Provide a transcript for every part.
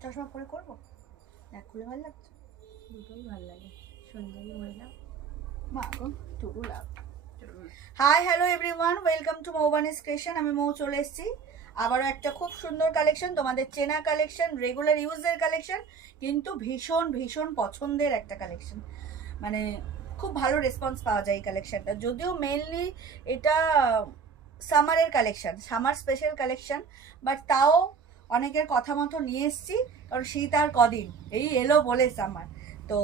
চশমা পরে করবো, দেখ খুলে ভালো লাগছে, দুটোই ভালো লাগে, সুন্দরী মহিলা। মা গো true love. Hi hello everyone, welcome to Moubani's creation. আমি মৌ চলে এসেছি আবারও একটা খুব সুন্দর কালেকশন, তোমাদের চেনা কালেকশন, রেগুলার ইউজের কালেকশন, কিন্তু ভীষণ ভীষণ পছন্দের একটা কালেকশন। মানে খুব ভালো রেসপন্স পাওয়া যায় এই কালেকশনটা, যদিও মেনলি এটা সামারের collection, summer special collection, but তাও অনেকের কথা মতো নিয়ে এসেছি, কারণ শীত আর কদিন এই এলো বলে সামার। তো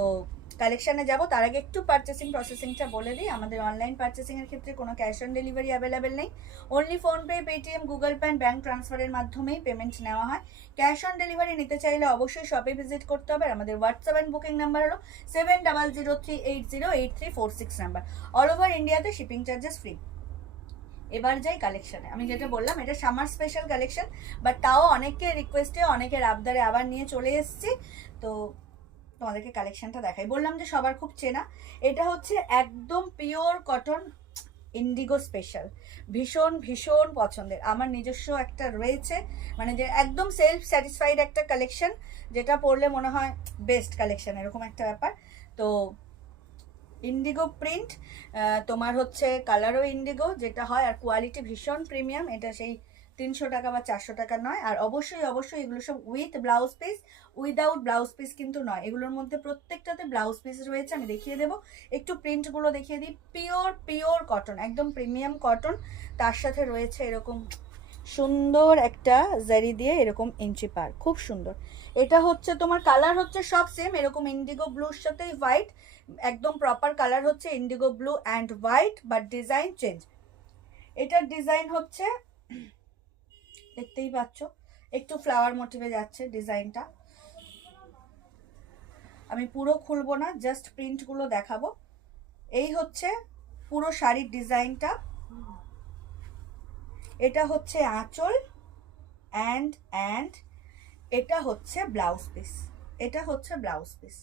কালেকশানে যাব তার আগে একটু পারচেসিং প্রসেসিংটা বলে দিই। আমাদের অনলাইন পারচেসিংয়ের ক্ষেত্রে কোনো ক্যাশ অন ডেলিভারি অ্যাভেলেবেল নেই, only PhonePe, Paytm, Google pay and bank ট্রান্সফারের মাধ্যমেই পেমেন্ট নেওয়া হয়। ক্যাশ অন ডেলিভারি নিতে চাইলে অবশ্যই শপে ভিজিট করতে হবে। আর আমাদের হোয়াটসঅ্যাপ অ্যান্ড বুকিং নাম্বার হলো 7003808346 নাম্বার। অল ওভার ইন্ডিয়াতে শিপিং চার্জেস ফ্রি। এবার যাই কালেকশানে। আমি যেটা বললাম এটা সামার স্পেশাল কালেকশন, বাট তাও অনেকের রিকোয়েস্টে, অনেকের আবদারে আবার নিয়ে চলে এসেছি। তো তোমাদেরকে কালেকশনটা দেখাই। বললাম যে সবার খুব চেনা, এটা হচ্ছে একদম পিওর কটন ইন্ডিগো স্পেশাল, ভীষণ ভীষণ পছন্দের। আমার নিজস্ব একটা রয়েছে, মানে যে একদম সেলফ স্যাটিসফাইড একটা কালেকশন, যেটা পরলে মনে হয় বেস্ট কালেকশন, এরকম একটা ব্যাপার। তো ইন্ডিগো প্রিন্ট, তোমার হচ্ছে কালারও ইন্ডিগো যেটা হয়, আর কোয়ালিটি ভীষণ প্রিমিয়াম। এটা সেই 300 টাকা বা 400 টাকা নয়। আর অবশ্যই অবশ্যই এগুলো সব with blouse piece, without blouse piece কিন্তু নয়। এগুলোর মধ্যে প্রত্যেকটাতে ব্লাউজ পিস রয়েছে, আমি দেখিয়ে দেবো। একটু প্রিন্টগুলো দেখিয়ে দিই। পিওর পিওর কটন, একদম প্রিমিয়াম কটন। তার সাথে রয়েছে এরকম সুন্দর একটা জারি দিয়ে এরকম ইঞ্চি পার, খুব সুন্দর। এটা হচ্ছে তোমার কালার হচ্ছে সব সেম, এরকম ইন্ডিগো ব্লুর সাথেই হোয়াইট, একদম প্রপার কালার হচ্ছে Indigo blue and white, but design change. এটার ডিজাইন হচ্ছে দেখতেই পাচ্ছ, একটু ফ্লাওয়ার মোটিভে যাচ্ছে ডিজাইনটা। আমি পুরো খুলবো না, জাস্ট প্রিন্টগুলো দেখাবো। এই হচ্ছে পুরো শাড়ির ডিজাইনটা। এটা হচ্ছে আঁচল অ্যান্ড এটা হচ্ছে ব্লাউজ পিস, এটা হচ্ছে ব্লাউজ পিস।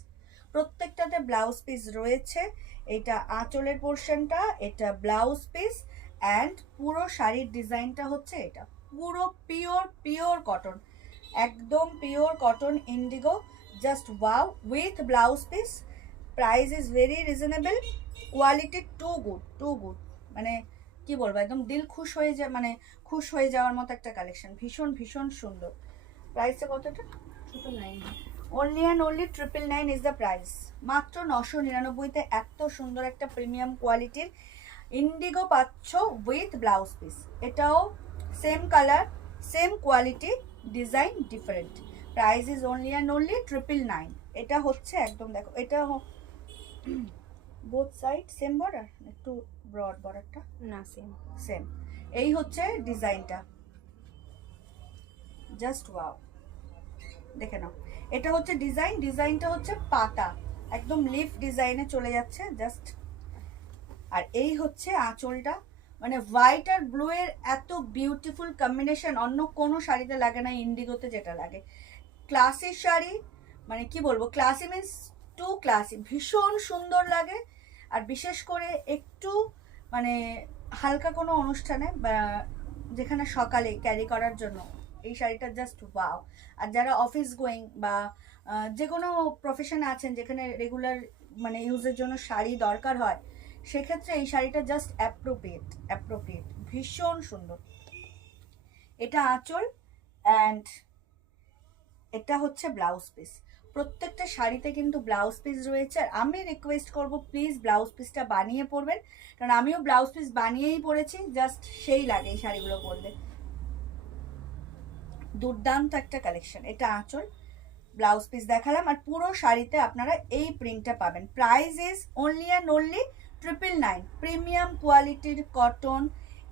প্রত্যেকটাতে ব্লাউজ পিস রয়েছে। এটা আঁচলের পোর্শনটা, এটা ব্লাউজ পিস, অ্যান্ড পুরো শাড়ির ডিজাইনটা হচ্ছে এটা। পুরো পিওর পিওর কটন, একদম pure cotton indigo, just wow, with blouse piece. Price is very reasonable, quality too good, too good. মানে কি বলবো, একদম দিল খুশ হয়ে যায়, মানে খুশ হয়ে যাওয়ার মতো একটা কালেকশন, ভীষণ ভীষণ সুন্দর। প্রাইসটা কতটা? 999। Only and only 999 is the price. মাত্র 999-তে এত সুন্দর একটা প্রিমিয়াম কোয়ালিটির ইন্ডিগো পাচ্ছ উইথ ব্লাউজ পিস। এটাও same colour, same quality, design different. Price is only and only 999। এটা হচ্ছে একদম দেখো, এটা বোথ সাইড সেম বর্ডার, একটু ব্রড বর্ডারটা না, সেম। সেম। এই হচ্ছে ডিজাইনটা, জাস্ট ওয়াও, দেখে নাও। এটা হচ্ছে ডিজাইন, ডিজাইনটা হচ্ছে পাতা, একদম লিফ ডিজাইনে চলে যাচ্ছে জাস্ট। আর এই হচ্ছে আঁচলটা, মানে হোয়াইট আর ব্লু এর এত বিউটিফুল কম্বিনেশন অন্য কোনো শাড়িতে লাগে না, ইন্ডিগোতে যেটা লাগে। ক্লাসি শাড়ি, মানে কি বলবো, ক্লাসি মিন্স টু ক্লাসি, ভীষণ সুন্দর লাগে। আর বিশেষ করে একটু মানে হালকা কোনো অনুষ্ঠানে বা যেখানে সকালে ক্যারি করার জন্য এই শাড়িটা জাস্ট ওয়াও। আর যারা অফিস গোয়িং বা যে কোনো প্রফেশনে আছেন যেখানে রেগুলার মানে ইউজের জন্য শাড়ি দরকার হয়, সেক্ষেত্রে এই শাড়িটা জাস্ট অ্যাপ্রোপ্রিয়েট, ভীষণ সুন্দর। এটা আঁচল অ্যান্ড এটা হচ্ছে ব্লাউজ পিস। প্রত্যেকটা শাড়িতে কিন্তু ব্লাউজ পিস রয়েছে। আর আমি রিকোয়েস্ট করব প্লিজ ব্লাউজ পিসটা বানিয়ে পরবেন, কারণ আমিও ব্লাউজ পিস বানিয়েই পরেছি, জাস্ট সেই লাগে এই শাড়িগুলো পরলে। দুর্দান্ত একটা কালেকশন। এটা আঁচল, ব্লাউজ পিস দেখালাম, আর পুরো শাড়িতে আপনারা এই প্রিন্টটা পাবেন। Price is only and only 999। Premium কোয়ালিটির cotton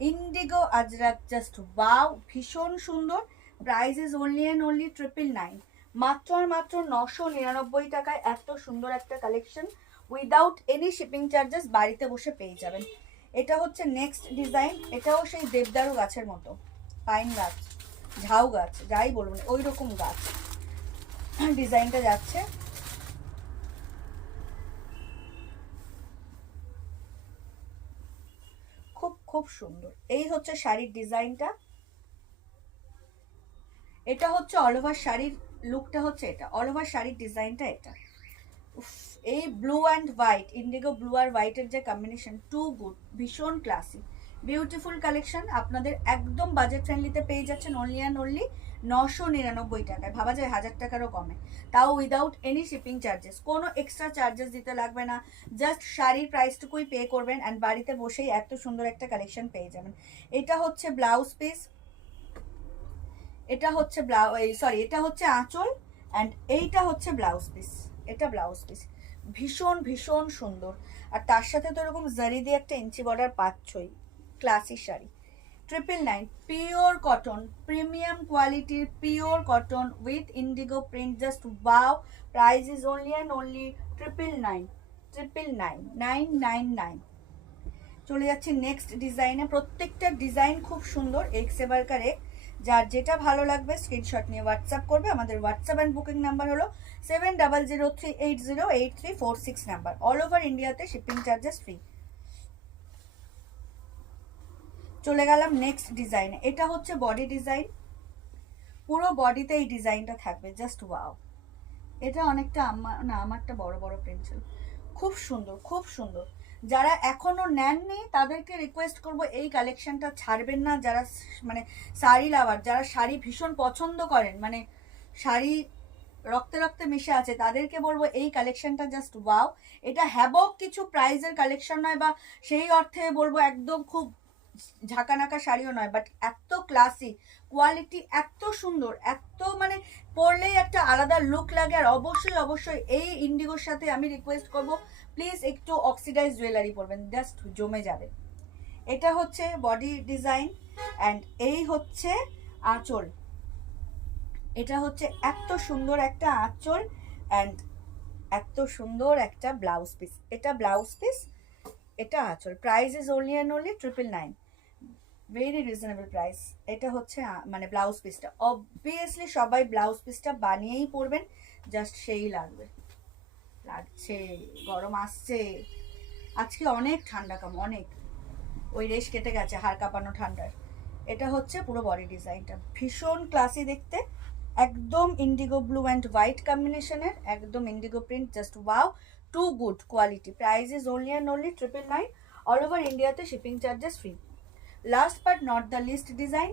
indigo ajrakh, just wow, ভীষণ সুন্দর। Price is only and only 999। মাত্র আর মাত্র 999 টাকায় এত সুন্দর একটা collection without any shipping charges বাড়িতে বসে পেয়ে যাবেন। এটা হচ্ছে নেক্সট ডিজাইন। এটাও সেই দেবদারু গাছের মতো, পাইন গাছ, ঝাউ গাছ, যাই বলুন ওই রকম গাছ ডিজাইনটা যাচ্ছে। খুব খুব সুন্দর। এই হচ্ছে শাড়ির ডিজাইনটা। এটা হচ্ছে অল ওভার শাড়ির লুকটা হচ্ছে এটা, অল ওভার শাড়ির ডিজাইনটা এটা। উফ, এই blue and white, indigo blue আর হোয়াইটের যে কম্বিনেশন, টু গুড, ভীষণ ক্লাসি, বিউটিফুল কালেকশন। আপনাদের একদম বাজেট ফ্রেন্ডলিতে পেয়ে যাচ্ছেন অনলি অ্যান্ড অনলি 999 টাকায়। ভাবা যায় 1000 টাকারও কমে, তাও উইদাউট এনি শিপিং চার্জেস। কোনো এক্সট্রা চার্জেস দিতে লাগবে না, জাস্ট শাড়ির প্রাইসটুকুই পে করবেন অ্যান্ড বাড়িতে বসেই এত সুন্দর একটা কালেকশন পেয়ে যাবেন। এটা হচ্ছে ব্লাউজ পিস, এটা হচ্ছে এটা হচ্ছে আঁচল, অ্যান্ড এইটা হচ্ছে ব্লাউজ পিস। এটা ব্লাউজ পিস, ভীষণ ভীষণ সুন্দর। আর তার সাথে তো এরকম জারি দিয়ে একটা ইঞ্চি বর্ডার পাচ্ছই। Classic sari, 999, pure cotton, premium কোয়ালিটির pure cotton with indigo print, just wow. Price is only and only 999। চলে যাচ্ছি নেক্সট ডিজাইনে। প্রত্যেকটা ডিজাইন খুব সুন্দর, এক সে বারকার এক। যার যেটা ভালো লাগবে স্ক্রিনশট নিয়ে হোয়াটসঅ্যাপ করবে। আমাদের হোয়াটসঅ্যাপ অ্যান্ড বুকিং নাম্বার হলো 7003808346 নাম্বার। অল ওভার ইন্ডিয়াতে শিপিং চার্জেস ফ্রি। চলে গেলাম নেক্সট ডিজাইনে। এটা হচ্ছে বডি ডিজাইন, পুরো বডিতে এই ডিজাইনটা থাকবে, জাস্ট ওয়াও। এটা অনেকটা আমারটা বড় বড় প্রিন্ট ছিল, খুব সুন্দর খুব সুন্দর। যারা এখনো নেননি তাদেরকে রিকোয়েস্ট করব এই কালেকশনটা ছাড়বেন না। যারা মানে শাড়ি লাভার, যারা শাড়ি ভীষণ পছন্দ করেন, মানে শাড়ি রক্তে রক্তে মিশে আছে, তাদেরকে বলবো এই কালেকশনটা জাস্ট ওয়াও। এটা হ্যাবক কিছু প্রাইজের কালেকশন নয়, বা সেই অর্থে বলবো একদম খুব ঝাঁকানাকা শাড়িও নয়, বাট এত ক্লাসি, কোয়ালিটি এত সুন্দর, এত মানে পরলেই একটা আলাদা লুক লাগে। আর অবশ্যই অবশ্যই এই ইন্ডিগোর সাথে আমি রিকোয়েস্ট করব প্লিজ একটু অক্সিডাইজ জুয়েলারি পরবেন, জাস্ট জমে যাবে। এটা হচ্ছে বডি ডিজাইন, অ্যান্ড এই হচ্ছে আঁচল। এটা হচ্ছে এত সুন্দর একটা আঁচল অ্যান্ড এত সুন্দর একটা ব্লাউজ পিস। এটা ব্লাউজ পিস, এটা আঁচল। Price is only and only 999, very reasonable price. এটা হচ্ছে মানে ব্লাউজ পিসটা। অবভিয়াসলি সবাই ব্লাউজ পিসটা বানিয়েই পরবেন, জাস্ট সেই লাগবে। লাগছে, গরম আসছে, আজকে অনেক ঠান্ডা কাম, অনেক ওই রেশ কেটে গেছে হাড় কাঁপানো ঠান্ডার। এটা হচ্ছে পুরো বডি ডিজাইনটা, ভীষণ ক্লাসি দেখতে, একদম ইন্ডিগো ব্লু অ্যান্ড হোয়াইট কম্বিনেশনের, একদম indigo print, just wow, too good quality. Price is only and only 999, all over ইন্ডিয়াতে shipping charges free. Last but not the least design,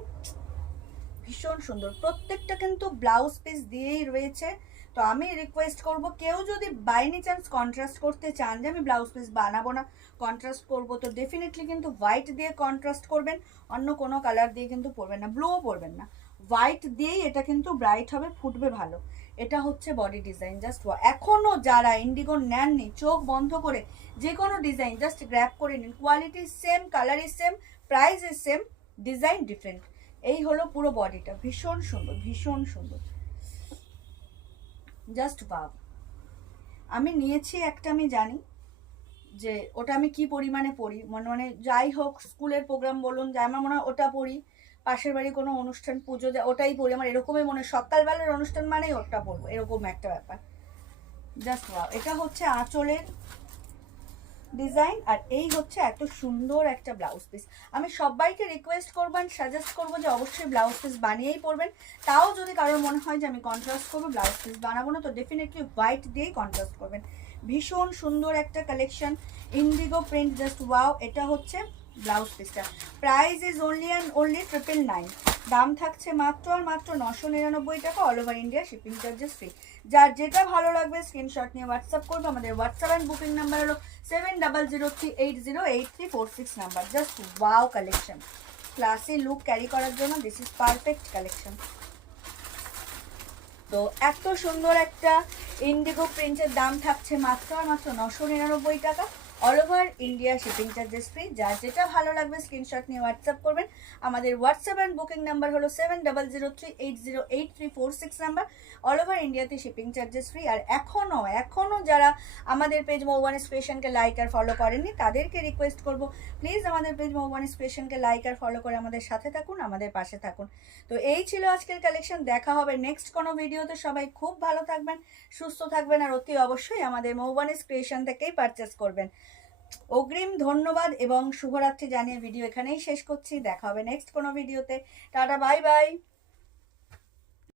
ভীষণ সুন্দর। প্রত্যেকটা কিন্তু ব্লাউজ পিস দিয়েই রয়েছে। তো আমি রিকোয়েস্ট করব, কেউ যদি বাই এনি চান্স কন্ট্রাস্ট করতে চান যে আমি ব্লাউজ পিস বানাবো না, কন্ট্রাস্ট করব, তো ডেফিনেটলি কিন্তু হোয়াইট দিয়ে কন্ট্রাস্ট করবেন, অন্য কোনো কালার দিয়ে কিন্তু পরবেন না, ব্লুও পরবেন না, হোয়াইট দিয়েই এটা কিন্তু ব্রাইট হবে, ফুটবে ভালো। এটা হচ্ছে বডি ডিজাইন, জাস্ট এখনো যারা ইন্ডিগো নেননি চোখ বন্ধ করে যে কোনো ডিজাইন জাস্ট গ্র্যাব করে নিন। Quality same, colour is same, price is same, design different. এই হলো পুরো বডিটা, ভীষণ সুন্দর ভীষণ সুন্দর, জাস্ট ওয়াও। আমি নিয়েছি একটা, আমি জানি যে ওটা আমি কি পরিমাণে পড়ি, মানে যাই হোক স্কুলের প্রোগ্রাম বলুন, যা আমার মনে হয় ওটা পড়ি, পাশের বাড়ি কোনো অনুষ্ঠান পুজো ওটাই পড়ি, আমার এরকমই মনে হয় সকালবেলার অনুষ্ঠান মানেই ওটা পড়বো, এরকম একটা ব্যাপার, জাস্ট ওয়াও। এটা হচ্ছে আঁচলের ডিজাইন, আর এই হচ্ছে এত সুন্দর একটা ব্লাউজ পিস। আমি সবাইকে রিকোয়েস্ট করবো, সাজেস্ট করবো যে অবশ্যই ব্লাউজ পিস বানিয়েই পরবেন। তাও যদি কারোর মনে হয় যে আমি কন্ট্রাস্ট করবো, ব্লাউজ পিস বানাবো না, তো ডেফিনেটলি হোয়াইট দিয়েই কন্ট্রাস্ট করবেন। ভীষণ সুন্দর একটা collection, Indigo print, just wow. এটা হচ্ছে ব্লাউজ পিসটা। Price is only and only 999, দাম থাকছে মাত্র আর মাত্র 999 টাকা, all over India shipping charges free. যার যেটা ভালো লাগবে স্ক্রিনশট নিয়ে হোয়াটসঅ্যাপ করবো। আমাদের হোয়াটসঅ্যাপ অ্যান্ড বুকিং নাম্বার হলো 7003808346 number. Just wow collection, classy look carry করার জন্য দিস ইজ পারফেক্ট কালেকশন। তো এত সুন্দর একটা ইন্ডিগো প্রিন্টের দাম থাকছে মাত্র আর মাত্র 999 টাকা, all over India shipping charges free. যার যেটা ভালো লাগবে স্ক্রিনশট নিয়ে হোয়াটসঅ্যাপ করবেন। আমাদের হোয়াটসঅ্যাপ অ্যান্ড বুকিং নাম্বার হলো 7003808346 নাম্বার, অল ওভার ইন্ডিয়াতে শিপিং চার্জেস ফ্রি। আর এখনও যারা আমাদের পেজ মৌবানিস ক্রিয়েশনকে লাইক আর ফলো করেননি, তাদেরকে রিকোয়েস্ট করব প্লিজ আমাদের পেজ মৌবানিস ক্রিয়েশনকে লাইক আর ফলো করে আমাদের সাথে থাকুন, আমাদের পাশে থাকুন। তো এই ছিল আজকের কালেকশন, দেখা হবে নেক্সট কোনো ভিডিওতে। সবাই খুব ভালো থাকবেন, সুস্থ থাকবেন, আর অতি অবশ্যই আমাদের মৌবানিস ক্রিয়েশন থেকেই পারচেস করবেন। অগ্রিম ধন্যবাদ এবং শুভরাত্রি জানিয়ে ভিডিও এখানেই শেষ করছি। দেখা হবে নেক্সট কোনো ভিডিওতে। Tata, bye bye.